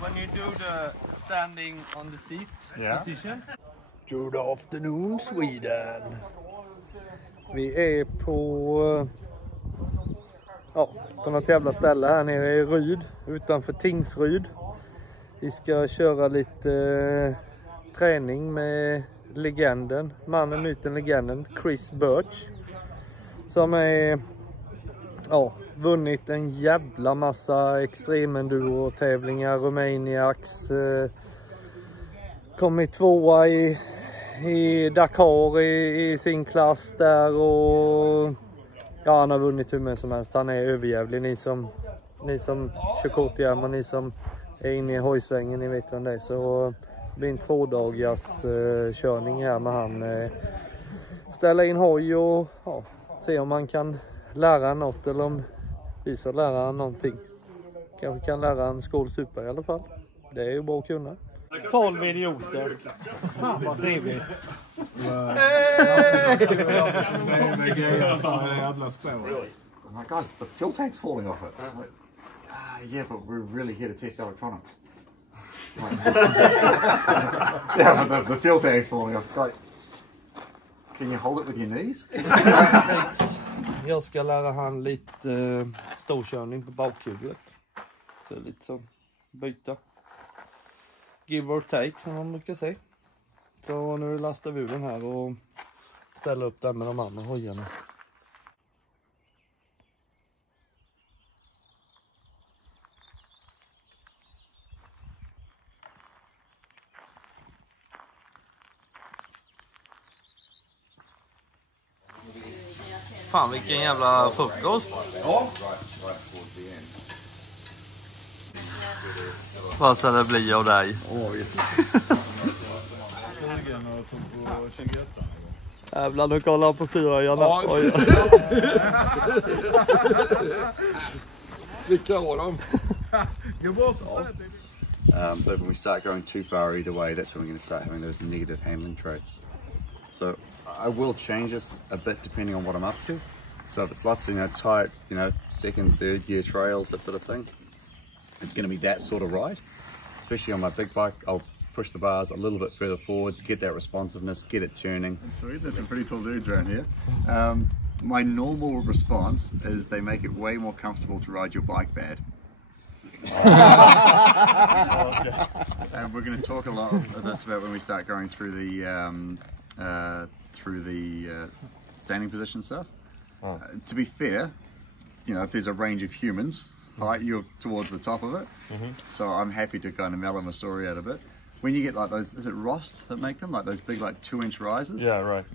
when you do the standing on the seat position. Good afternoon Sweden. Vi är på något jävla ställe här nere i Ryd, utanför Tingsryd. Vi ska köra lite träning med legenden, mannen, myten, legenden, Birch. Som är vunnit en jävla massa extremenduro-tävlingar, Romaniacs. Kommit tvåa i Dakar i sin klass där, och han har vunnit hur mycket som helst. Han är överjävlig. Ni som kör korthjälm och ni som är inne i hojsvängen, ni vet vem det är. Så det blir en 2 dagars körning här med han. Ställa in hoj och se om man kan lära något, eller om vi ska lära någonting. Kanske kan lära en skålsupa i alla fall. Det är ju bra att kunna. 12 idioter. Fan vad trevligt. Guys, the fuel tank's falling off it. Yeah, but we're really here to test electronics. Yeah, but the fuel tank's falling off. Like, can you hold it with your knees? Jag ska lära han lite storkörning på bakhjulet. Så lite så byta. Give or take som man brukar säga. Så nu lastar vi ur den här och ställer upp den med de andra hojarna. Fan vilken jävla frukost. Ja. Vad ska det bli av dig? Jävlar, nu kollar på styrhöjarna. Vilka var de? But when we start going too far either way, that's when we're going to start having those negative handling traits. So I will change this a bit depending on what I'm up to. So if it's lots of, tight, second, third gear trails, that sort of thing, it's going to be that sort of ride. Especially on my big bike, I'll push the bars a little bit further forwards, get that responsiveness, get it turning. Sweet, there's some pretty tall dudes around here. My normal response is they make it way more comfortable to ride your bike bad. And we're going to talk a lot of this about when we start going through the standing position stuff. To be fair, if there's a range of humans, right, you're towards the top of it. So I'm happy to kind of mellow my story out a bit. When you get like those, is it Rost that make them? Like those big 2-inch risers? Yeah, right.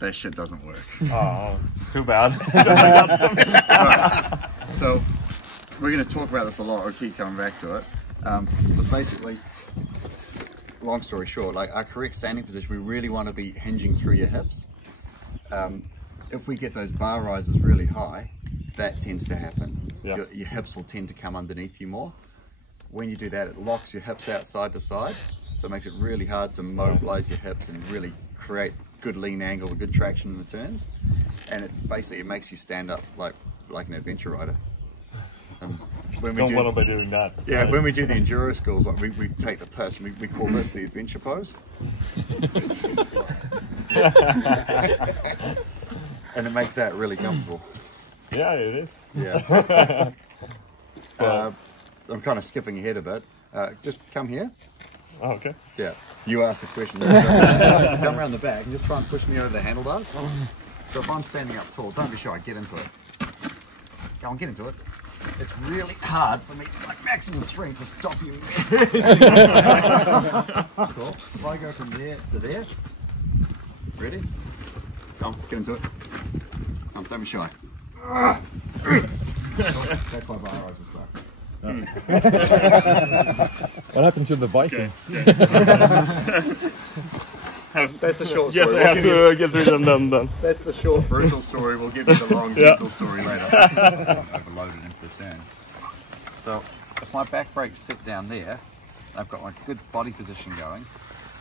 That shit doesn't work. Oh, too bad. Right. So we're going to talk about this a lot. I'll keep coming back to it. But basically, long story short, like our correct standing position, we really want to be hinging through your hips. If we get those bar risers really high, that tends to happen. Yeah. Your hips will tend to come underneath you more. When you do that, it locks your hips out side to side, so it makes it really hard to mobilize your hips and really create good lean angle with good traction in the turns. And it makes you stand up like an adventure rider. When we Don't want to be doing that. Yeah, right? when we do the enduro schools, like we take the piss. We call this the adventure pose. And it makes that really comfortable. Yeah, it is. Yeah. I'm kind of skipping ahead a bit. Just come here. Oh, okay. Yeah. You asked the question. Come around the back and just try and push me over the handlebars. So if I'm standing up tall, don't be shy, get into it. Go on, get into it. It's really hard for me, like maximum strength, to stop you. Cool. If I go from there to there, ready? Come, get into it. Come, don't be shy. That's my bar rises suck. What happened to the biking? That's the short Yes, story. I have to get rid of them then. That's the short, brutal story. We'll give you the long, gentle story later. Overloaded into the turn. So, if my back brake's sit down there, I've got my good body position going.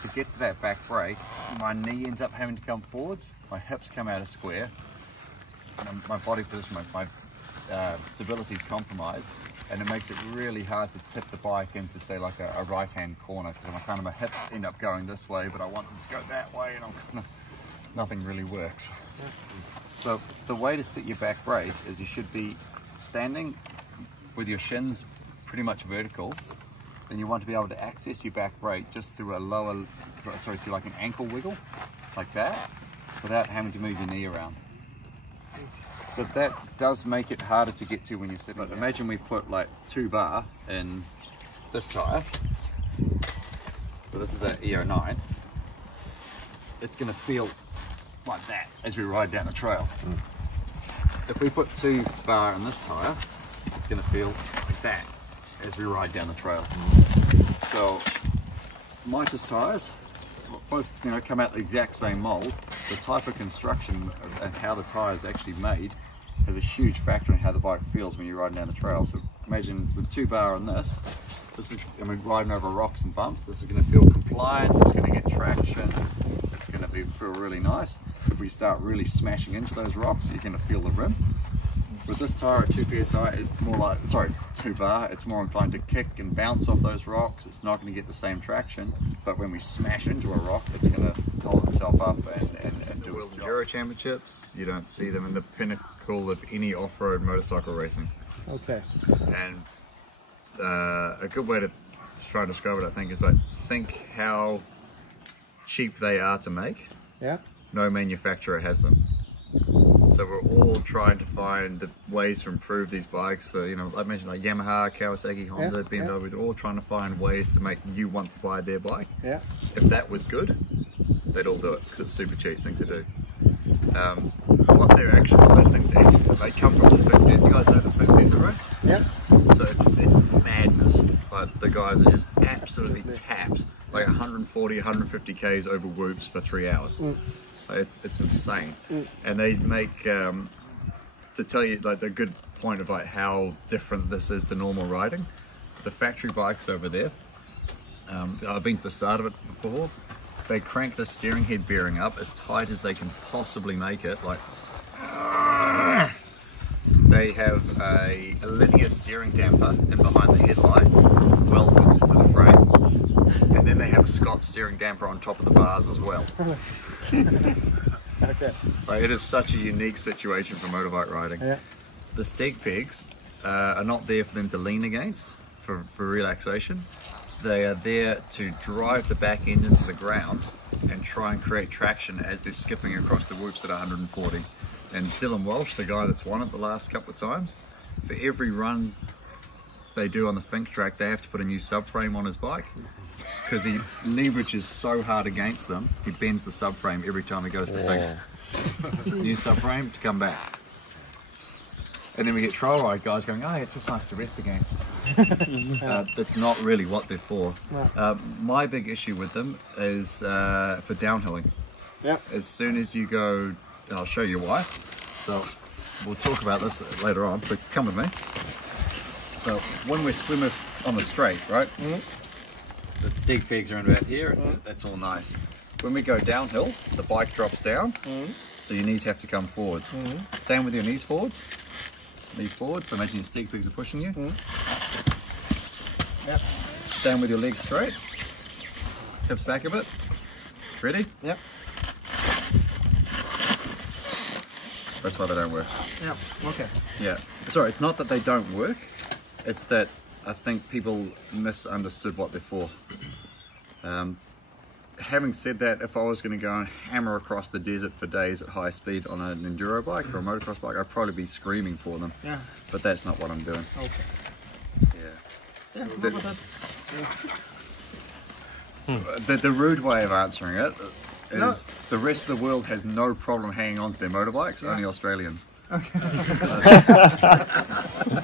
To get to that back brake, my knee ends up having to come forwards, my hips come out of square, and my body position, my stability is compromised, and it makes it really hard to tip the bike into, say, like a right-hand corner, because my hips end up going this way, but I want them to go that way, and nothing really works. So the way to set your back brake is you should be standing with your shins pretty much vertical. Then you want to be able to access your back brake just through through like an ankle wiggle, like that, without having to move your knee around. So that does make it harder to get to when you're sitting. But imagine we put like 2 bar in this tyre. So this is the EO9. It's going to feel like that as we ride down the trail. If we put 2 bar in this tyre, it's going to feel like that as we ride down the trail. So Mitas tyres, both come out the exact same mold. The type of construction and how the tyre is actually made has a huge factor in how the bike feels when you're riding down the trail. So imagine with 2 bar on this is, riding over rocks and bumps, this is going to feel compliant, it's going to get traction, it's going to feel really nice. If we start really smashing into those rocks, you're going to feel the rim. With this tyre at 2 psi, it's more like, 2 bar, it's more inclined to kick and bounce off those rocks. It's not going to get the same traction, but when we smash into a rock, it's going to hold itself up and do its job. Enduro championships, you don't see them in the pinnacle of any off-road motorcycle racing. Okay. And a good way to try and describe it, I think, is like, think how cheap they are to make. Yeah. No manufacturer has them. So we're all trying to find the ways to improve these bikes. So, I mentioned like Yamaha, Kawasaki, Honda, BMW, they're all trying to find ways to make you want to buy their bike. Yeah. If that was good, they'd all do it because it's a super cheap thing to do. What they're actually, those things actually, they come from the 50s. You guys know the 50s, right? Yeah. So it's madness. Like the guys are just absolutely tapped, like 140, 150 Ks over whoops for 3 hours. It's insane. And they make, to tell you like the good point of like how different this is to normal riding, the factory bikes over there, I've been to the start of it before, they crank the steering head bearing up as tight as they can possibly make it, like they have a linear steering damper in behind the headlight welded to the frame, and then they have a Scott steering damper on top of the bars as well. Okay. Like, it is such a unique situation for motorbike riding. Yeah. The steg pegs are not there for them to lean against for relaxation. They are there to drive the back end into the ground and try and create traction as they're skipping across the whoops at 140. And Dylan Walsh, the guy that's won it the last couple of times, for every run they do on the Fink track, they have to put a new subframe on his bike because he leverages so hard against them, he bends the subframe every time he goes to Fink. New subframe to come back. And then we get trail ride guys going, oh, it's just nice to rest against. That's not really what they're for. My big issue with them is for downhilling. Yep. As soon as you go, I'll show you why. So we'll talk about this later on, so come with me. So when we're on the straight, right? The steg pegs are in about here, that's all nice. When we go downhill, the bike drops down, so your knees have to come forwards. Stand with your knees forwards. Knees forward, so imagine your steg pegs are pushing you. Yep. Stand with your legs straight. Hips back a bit. Ready? Yep. That's why they don't work. Yep. Okay. Yeah. Sorry, it's not that they don't work. It's that I think people misunderstood what they're for. Having said that, if I was going to go and hammer across the desert for days at high speed on an enduro bike or a motocross bike, I'd probably be screaming for them. Yeah. But that's not what I'm doing. Okay. Yeah. Yeah. The rude way of answering it is the rest of the world has no problem hanging on to their motorbikes, only Australians. Okay.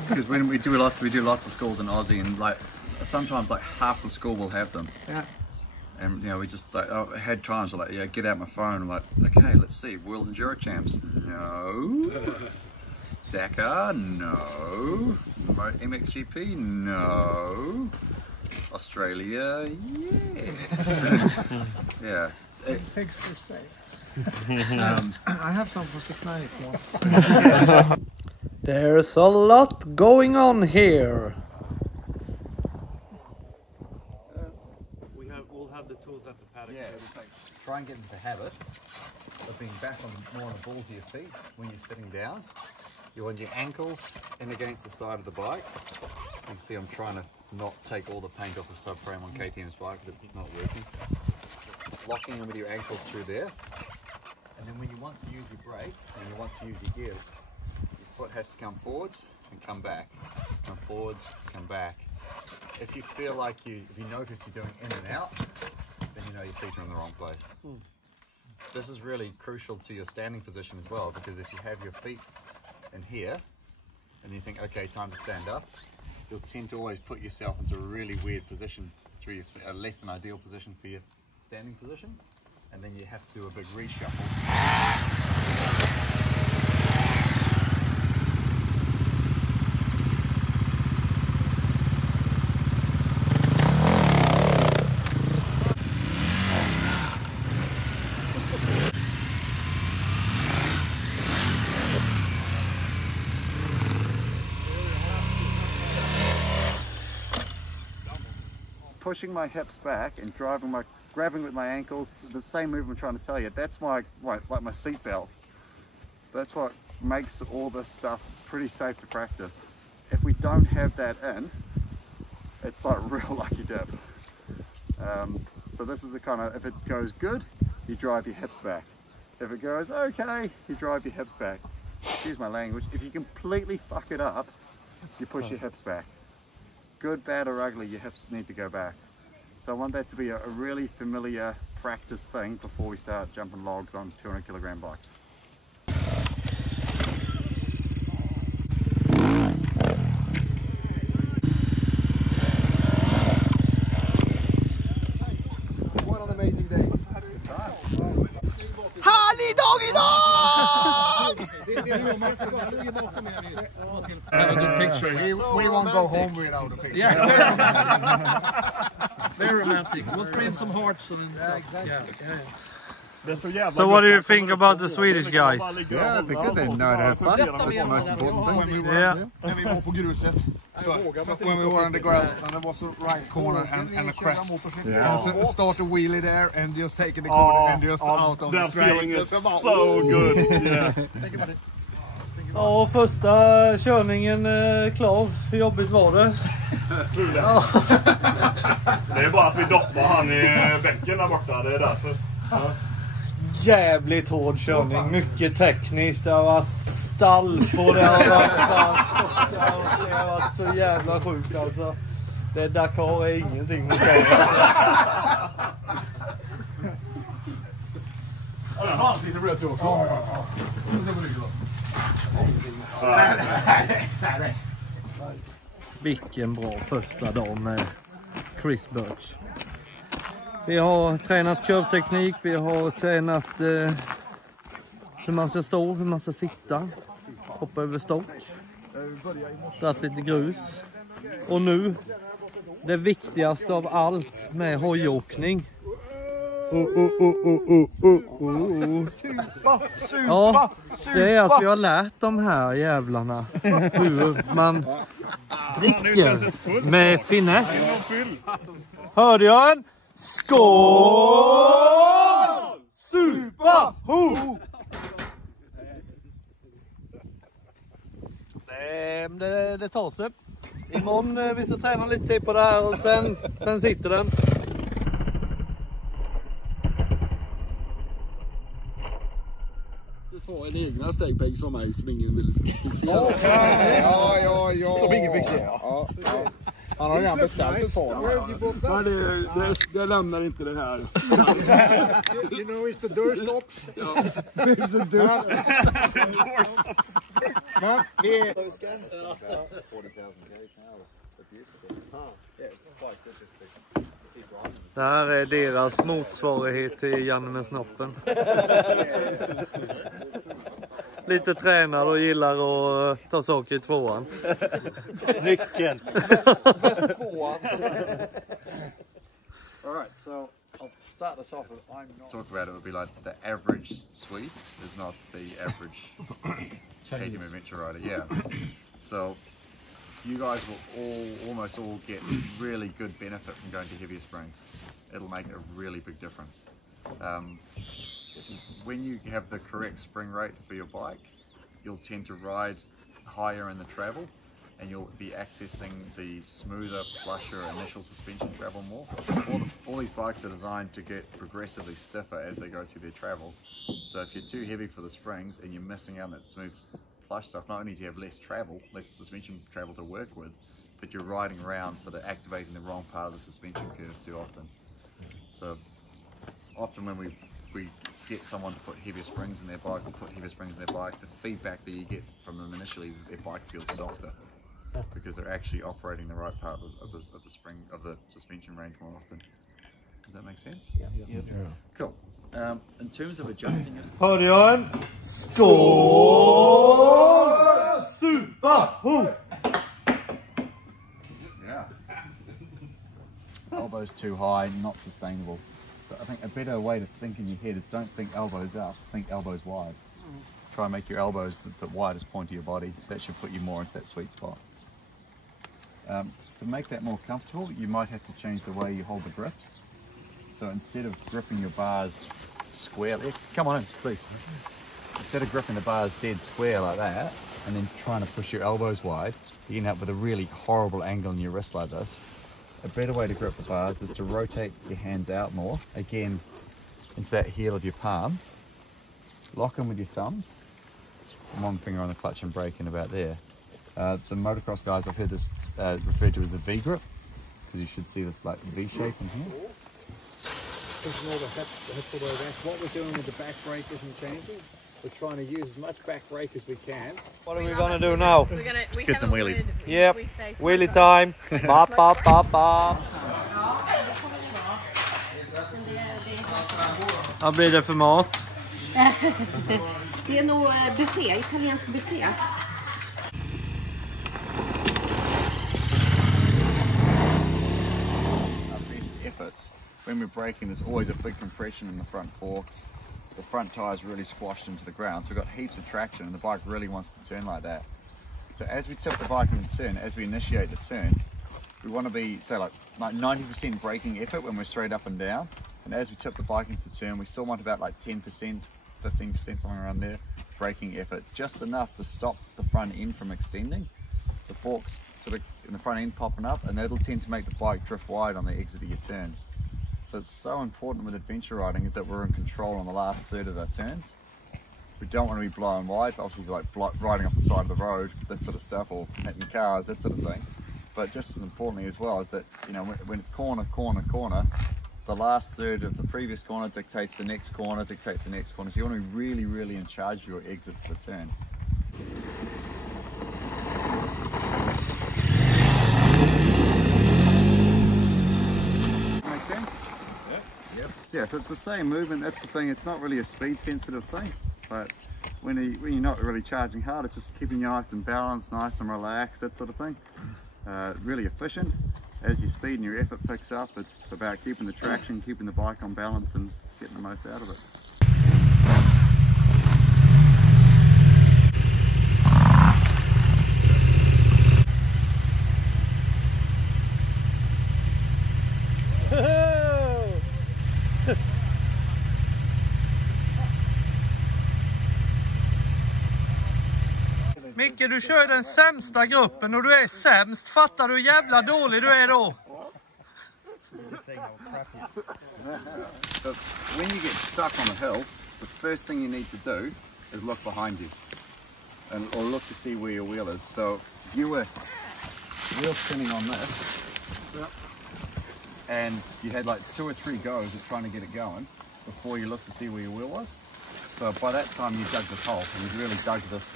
Because when we do lots of schools in Aussie, and like sometimes like half the school will have them. Yeah. And we just like I had times like get out my phone. I'm like, okay, let's see, World Enduro Champs, no. Dakar, no. MXGP, no. Australia, yes. Yeah. Thanks for saying. I have some for 690 if you want. There's a lot going on here. We'll have the tools at the paddock. Yeah, try and get into the habit of being back more on the balls of your feet when you're sitting down. You want your ankles in against the side of the bike. You can see I'm trying to not take all the paint off the subframe on KTM's bike, but it's not working. Locking in with your ankles through there. And then when you want to use your brake and you want to use your gear, your foot has to come forwards and come back. Come forwards, come back. If you feel like if you notice you're doing in and out, then you know your feet are in the wrong place. This is really crucial to your standing position as well, because if you have your feet in here and you think, okay, time to stand up, you'll tend to always put yourself into a really weird position through a less than ideal position for your standing position, and then you have to do a big reshuffle. Pushing my hips back and grabbing with my ankles, the same movement I'm trying to tell you, that's like my seat belt. That's what makes all this stuff pretty safe to practice. If we don't have that in, it's like real lucky dip. So this is the kind of, if it goes good, you drive your hips back. If it goes okay, you drive your hips back. Excuse my language. If you completely fuck it up, you push your hips back. Good, bad or ugly, your hips need to go back. So I want that to be a really familiar practice thing before we start jumping logs on 200 kilogram bikes. What an amazing day. Härlig dag idag! We won't go home without a picture. Very romantic. We'll throw in some hearts and stuff. Yeah. So what do you think about the Swedish guys? Yeah, they're good. They know how to have fun. That's the most important thing. Yeah. When we var på gruset, when we were on the ground and there was a right corner and a crest. Yeah. So start a wheelie there and just taking the corner and just out on the That feeling straight. is so good. Yeah. Ja, första körningen klar. Hur jobbigt var det? Ja. Det är bara att vi doppar han i bänken där borta, det är därför. Ja. Jävligt hård körning, mycket tekniskt. Det har varit stall på det, har varit det har varit så jävla sjukt alltså. Det Dakar är ingenting mot det. Ja, den har lite bröt jag också. Vilken bra första dag med Chris Birch. Vi har tränat kurvteknik, vi har tränat hur man ska stå, hur man ska sitta, hoppa över stock, dratt lite grus. Och nu, det viktigaste av allt med hojåkning. Ja, det är att vi har lärt de här jävlarna hur man dricker med finess. Hörde jag en? Skål! Supa! Ho! Det tar sig. Imorgon vi ska träna lite till på det här och sen sitter den. Du har en egna stegpeg som mig som ingen vill fixera. Ja. Som ingen fixerar. Ja. Han har redan beställt ett par. Men det lämnar inte det här. You know, it's the door stops. It's the door. Men vi är... Det här är deras motsvarighet till Janne med snoppen. Lite tränad och gillar att ta saker i tvåan. Nyckeln. Bäst tvåan. Alright, so I'll start this off with talk about it would be like the average Swede is not the average KTM adventure rider. Yeah. So you guys will almost all get really good benefit from going to heavier springs. It'll make a really big difference. When you have the correct spring rate for your bike, you'll tend to ride higher in the travel, and you'll be accessing the smoother, plusher initial suspension travel more. All these bikes are designed to get progressively stiffer as they go through their travel. So if you're too heavy for the springs and you're missing out on that smooth plush stuff, not only do you have less travel, less suspension travel to work with, but you're riding around sort of activating the wrong part of the suspension curve too often. So often when we get someone to put heavier springs in their bike or put heavier springs in their bike, the feedback that you get from them initially is that their bike feels softer, because they're actually operating the right part of the suspension range more often. Does that make sense? Yeah. Cool. In terms of adjusting your suspension, Hojen! Skål! Super! yeah. Elbows too high, not sustainable. So I think a better way to think in your head is don't think elbows up, think elbows wide. Try and make your elbows the widest point of your body. That should put you more into that sweet spot. To make that more comfortable, you might have to change the way you hold the grips. So instead of gripping your bars squarely, come on in, please. Instead of gripping the bars dead square like that, and then trying to push your elbows wide, you end up with a really horrible angle in your wrist like this. A better way to grip the bars is to rotate your hands out more, again, into that heel of your palm. Lock them with your thumbs. One finger on the clutch and brake in about there. The motocross guys, I've heard this referred to as the V grip, because you should see this like V shape in here. What we're doing with the back brake isn't changing. We're trying to use as much back brake as we can. What are we going to do now? Let's get some wheelies. Yep, wheelie time. Bop, bop, bop, bop. Vad blir det för mat? Det är nog buffé, italiensk buffé. Our best efforts, when we're braking, there's always a big compression in the front forks. The front tyre's really squashed into the ground, so we've got heaps of traction and the bike really wants to turn like that. So as we tip the bike into turn, as we initiate the turn, we want to be, say like 90% braking effort when we're straight up and down. And as we tip the bike into turn, we still want about like 10%, 15%, something around there, braking effort. Just enough to stop the front end from extending. The forks sort of in the front end popping up, and that'll tend to make the bike drift wide on the exit of your turns. So it's so important with adventure riding is that we're in control on the last third of our turns. We don't want to be blowing wide, obviously like riding off the side of the road, that sort of stuff, or hitting cars, that sort of thing. But just as importantly as well is that, you know, when it's corner, corner, corner, the last third of the previous corner dictates the next corner, dictates the next corner. So you want to be really, really in charge of your exits to the turn. Make sense? Yeah, so it's the same movement, that's the thing, it's not really a speed sensitive thing, but when you're not really charging hard, it's just keeping you nice and balanced, nice and relaxed, that sort of thing. Really efficient. As your speed and your effort picks up, it's about keeping the traction, keeping the bike on balance and getting the most out of it. Micke, du kör den sämsta gruppen och du är sämst. Fattar du hur jävla dålig du är då? So when you get stuck on a hill, the first thing you need to do is look behind you, or look to see where your wheel is. So you were wheel spinning on this, and you had like 2 or 3 goes of trying to get it going before you looked to see where your wheel was. So by that time you dug this hole, and you really dug this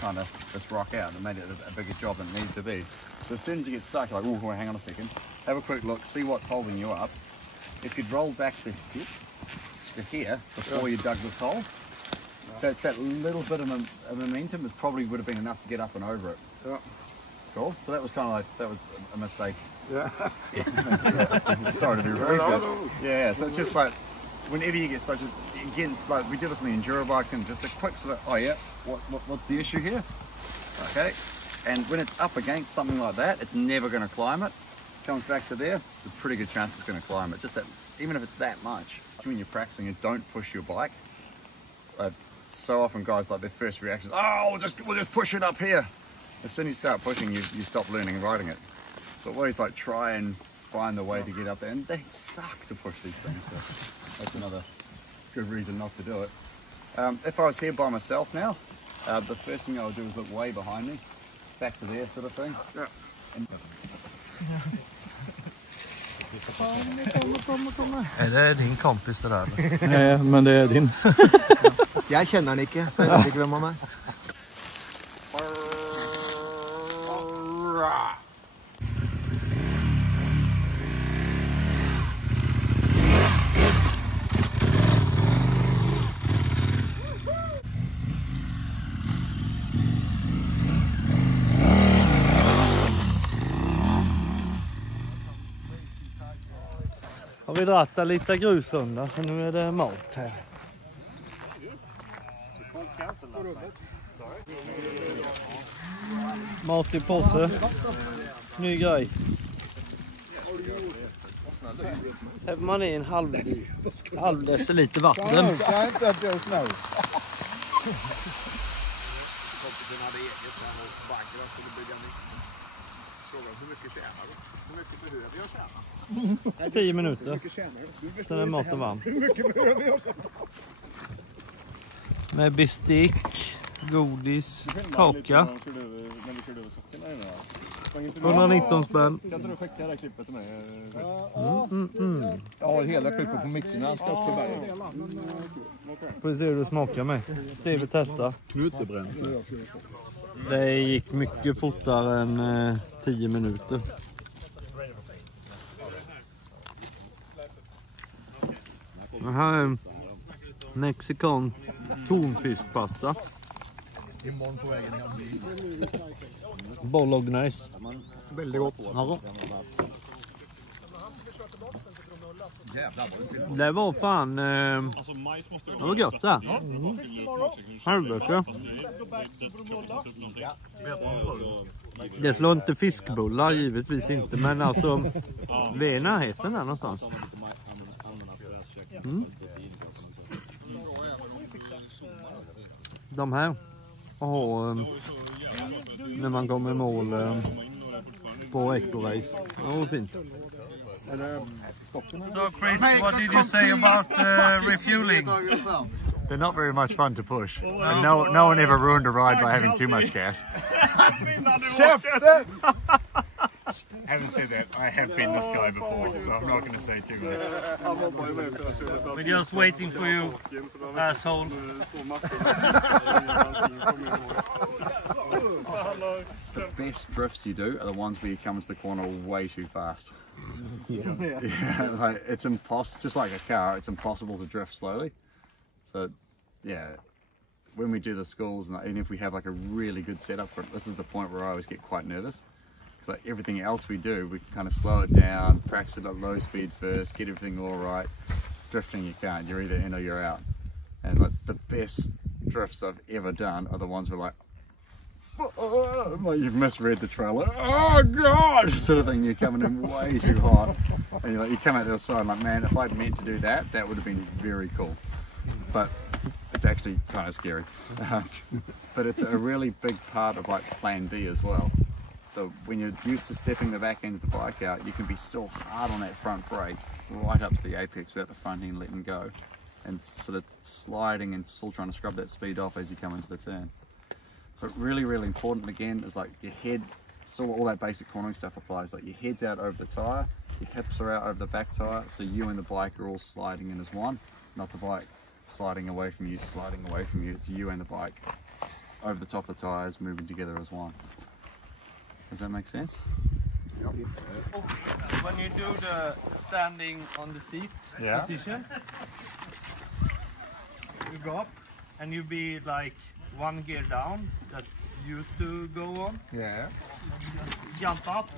rock out and made it a bigger job than it needed to be. So as soon as you get stuck, you're like, oh, hang on a second, have a quick look, see what's holding you up. If you'd rolled back to here before you dug this hole, that's that little bit of momentum, it probably would have been enough to get up and over it. Cool. So that was kind of like, that was a mistake. Yeah. Sorry to be rude, but yeah. So it's just like whenever you get such a, again, like we did this on the enduro bikes and just a quick sort of, oh yeah, what's the issue here? Okay. And when it's up against something like that, it's never going to climb it. Comes back to there, it's a pretty good chance it's going to climb it. Just that, even if it's that much. When you're practicing it, don't push your bike. So often guys, like their first reaction is, oh, we'll just push it up here. As soon as you start pushing, you stop learning and riding it. So always like try and find the way to get up there, and they suck to push these things. So that's another good reason not to do it. If I was here by myself now, the first thing I would do is look way behind me, back to there sort of thing. Yeah. And Är det din kompis det där? Nej, men det är din. Jag känner han inte, så jag vet inte vem han är. Har vi dratt en liten grusrunda, så nu är det mat här. Mat i påse. Ny grej. Häver man i en halv deciliter vatten. Jag inte att jag är snäll. Hur mycket behöver jag tjäna? 10 minuter. Sen är maten varm. Hur mycket behöver jag tjäna? Med bestick, godis, kaka. 119 spänn. Kan du skicka det här klippet till mig? Jag har hela klippet på micken när han ska upp till berget. Får vi se hur det smakar med. Steve testa. Knutebränsle. Det gick mycket fortare än 10 minuter. Det här är mexikan tonfiskpasta. Bolognese. Väldigt gott. Ja. Det var fan... det var gott det. Helvete. Det slår inte fiskbullar, givetvis inte. Men alltså, vi är i närheten där någonstans. De här har när man kommer i mål på eco-race. Ja, fint. So Chris, what did you say about refueling? they're not very much fun to push. And no one ever ruined a ride by having too much gas. I haven't said that. I have been this guy before, so I'm not going to say too much. We're just waiting for you, asshole. The best drifts you do are the ones where you come into the corner way too fast. Yeah, like it's impossible. Just like a car, it's impossible to drift slowly. So, yeah, when we do the schools and if we have like a really good setup for it, this is the point where I always get quite nervous. Like everything else we do, we kind of slow it down, practice it at low speed first, get everything all right. Drifting you can't, you're either in or you're out. And like the best drifts I've ever done are the ones where like you've misread the trail, like, oh god, sort of thing. You're coming in way too hot, and you come out the other side like, man, if I'd meant to do that, that would have been very cool. But it's actually kind of scary. But it's a really big part of like plan B as well. So when you're used to stepping the back end of the bike out, you can be so hard on that front brake right up to the apex without the front end letting go, and sort of sliding and still trying to scrub that speed off as you come into the turn. So really, really important again is like your head, still all that basic cornering stuff applies. Like your head's out over the tyre, your hips are out over the back tyre, so you and the bike are all sliding in as one, not the bike sliding away from you, sliding away from you. It's you and the bike over the top of the tyres moving together as one. Does that make sense? When you do the standing on the seat position, you go up and you be like one gear down, that used to go on. Yeah. Jump up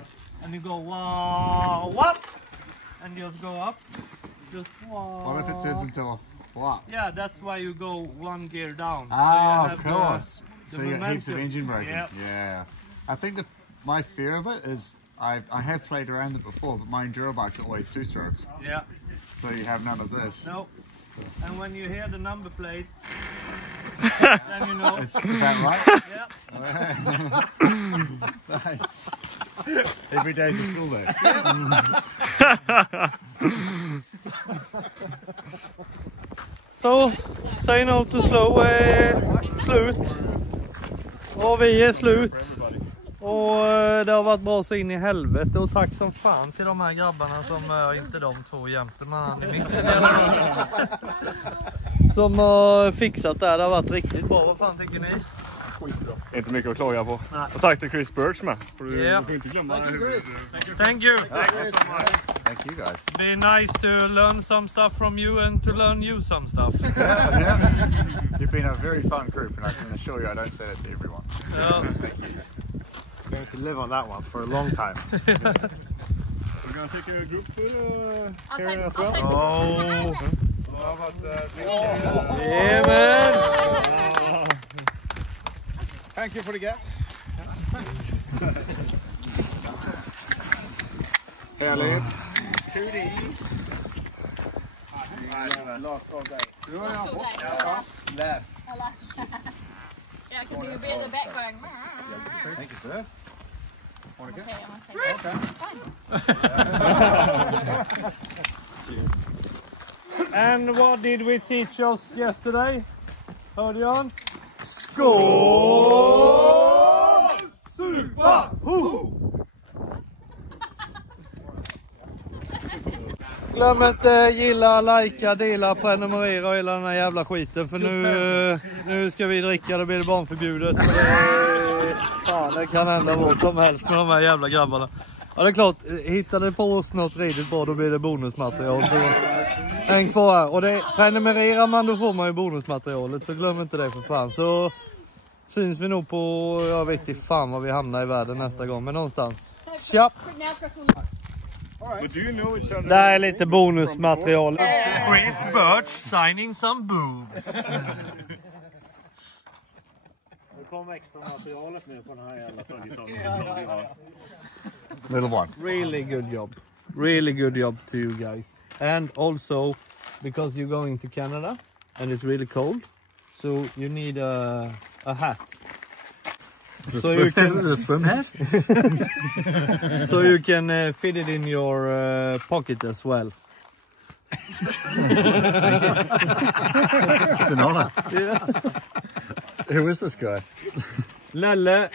and you go what? And just go up. Just What if it turns into a flop? Yeah, that's why you go one gear down. Ah, so of course. The So you get heaps of momentum. engine braking. Yep. Yeah. I think my fear of it is I have played around it before, but my enduro bike's always 2 strokes. Yeah. So you have none of this. No. And when you hear the number plate, then you know. Is that right? Yeah. Nice. Every day's a school day. Så, säg no to slow slut. Och vi är slut. Och det har varit bra så in i helvete. Och tack som fan till de här grabbarna som, inte de två jämte, men han i mitten. Som har fixat det här. Det har varit riktigt bra. Vad fan tycker ni? Skitbra. Inte mycket att klaga på. Nej. Och tack till Chris Birch med. Yeah. Du får inte glömma. Thank you. Thank you so much. Thank you guys. Be nice to learn some stuff from you and to learn you some stuff. Yeah. You've been a very fun group, and I can assure you I don't say that to everyone. Thank you. I'm going to live on that one for a long time. We're going to take a group food here as well. Oh. How about Yeah, man. Thank you for the gas. Härligt. last all day? Last. Yeah, because he would be in the background. Thank you, sir. Okay, And what did we teach us yesterday? Örjan? Skål! Super! Glöm inte gilla, likea, dela, prenumerera och hela den här jävla skiten. För nu ska vi dricka, då blir det barnförbjudet. Fan, det kan hända vad som helst med de här jävla grabbarna. Ja, det är klart, hittade på oss något riktigt bra, då blir det bonusmaterial. Så häng kvar här. Och prenumererar man, då får man ju bonusmaterialet. Så glöm inte det för fan. Så syns vi nog på, jag vet inte fan var vi hamnar i världen nästa gång. Men någonstans. Tja! Det här är lite bonusmaterial. Chris Birch signing some boobs. Det kom extra materialet nu på den här jävla följetongen. Little one. Really good job. Really good job to you guys. And also, because you're going to Canada and it's really cold, so you need a hat. So you can a swim hat? so you can fit it in your pocket as well. It's an honor. Yeah. Who is this guy? Lelle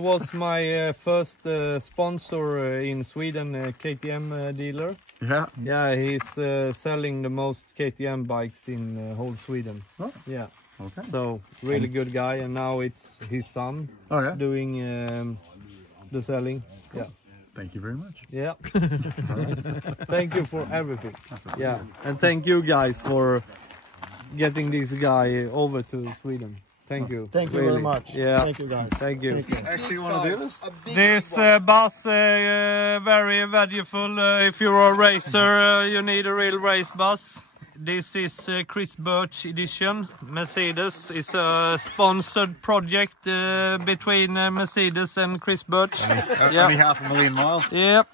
was my first sponsor in Sweden, KTM dealer. Yeah. Yeah, he's selling the most KTM bikes in whole Sweden. Oh. Yeah. Okay. So really good guy, and now it's his son doing the selling. Yeah. Thank you very much. Yeah. Thank you for everything. Yeah, and thank you guys for getting this guy over to Sweden. Thank you. Thank you really. very much. Yeah. Thank you guys. Thank you. Actually, you want to do this? This bus very valuable. If you're a racer, you need a real race bus. This is Chris Birch edition. Mercedes is a sponsored project between Mercedes and Chris Birch. Only 500,000 miles. Yep.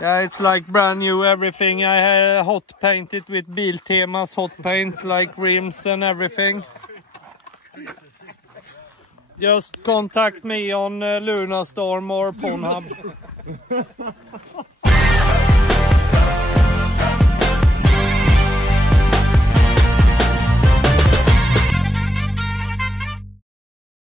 Yeah, it's like brand new everything. I had hot painted with Biltema's hot paint, like rims and everything. Just contact me on Lunarstorm or Pornhub.